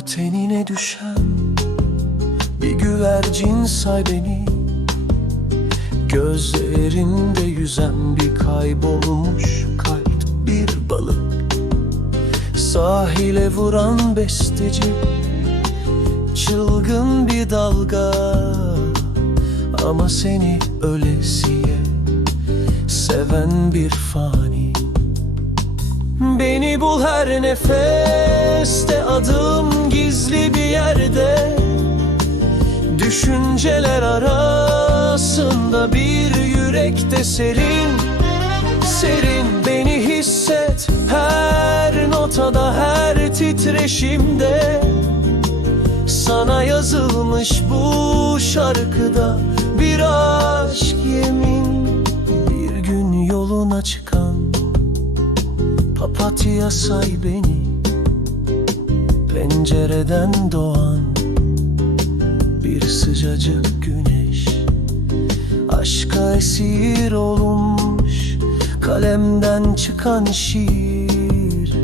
tenine düşen bir güvercin say beni. Gözlerinde yüzen bir kaybolmuş kalp bir balık. Sahile vuran besteci Çılgın bir dalga. Ama seni ölesiye Seven bir fani. Beni bul her nefeste Adım gizli bir yerde. Düşünceler arasında bir yürekte serin. Serin beni hisset her notada her titreşimde. Sana yazılmış bu şarkıda bir aşk yemin. Bir gün yoluna çıkan papatya say beni Pencereden doğan bir sıcacık güneş. Aşka esir olmuş kalemden çıkan şiir.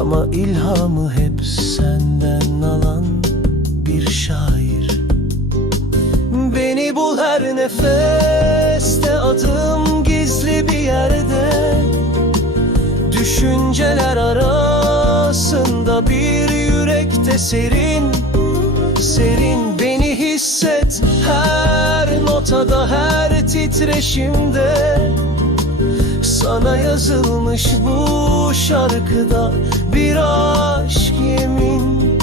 Ama ilhamı hep senden alan bir şair. Beni bul her nefeste serin Serin beni hisset. Her notada her titreşimde Sana yazılmış bu şarkıda bir aşk yemin.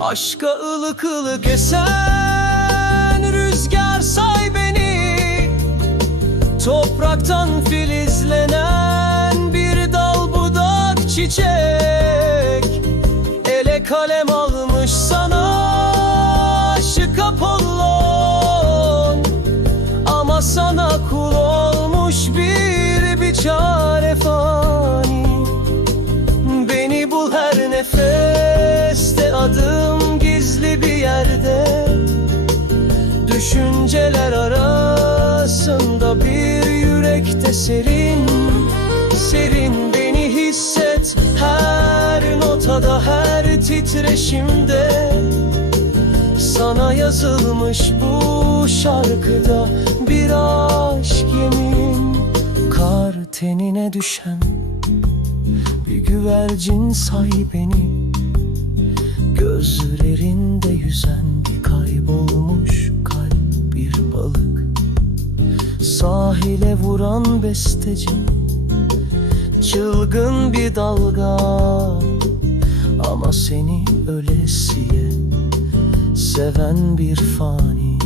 Aşka ılık ılık esen rüzgar say beni. Topraktan filizlenen bir dal budak çiçek fani Beni bul her nefeste adım gizli bir yerde. Düşünceler arasında bir yürekte serin. Serin beni hisset her notada her titreşimde. Sana yazılmış bu şarkıda bir aşk yemin tenine düşen bir güvercin say beni Gözlerinde yüzen bir kaybolmuş kalp bir balık Sahile vuran besteci Çılgın bir dalga. Ama seni ölesiye Seven bir fani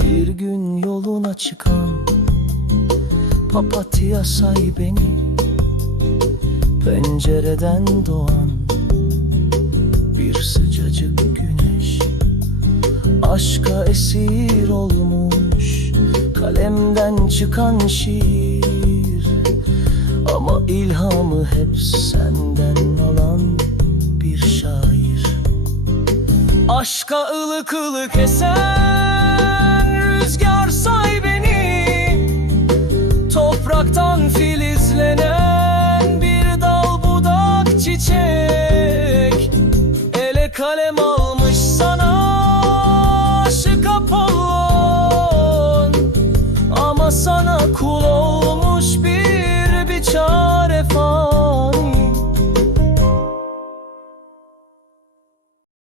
Bir gün yoluna çıkan Papatya say beni Pencereden doğan bir sıcacık güneş. Aşka esir olmuş kalemden çıkan şiir. Ama ilhamı hep senden alan bir şair. Aşka ılık ılık esen bir dal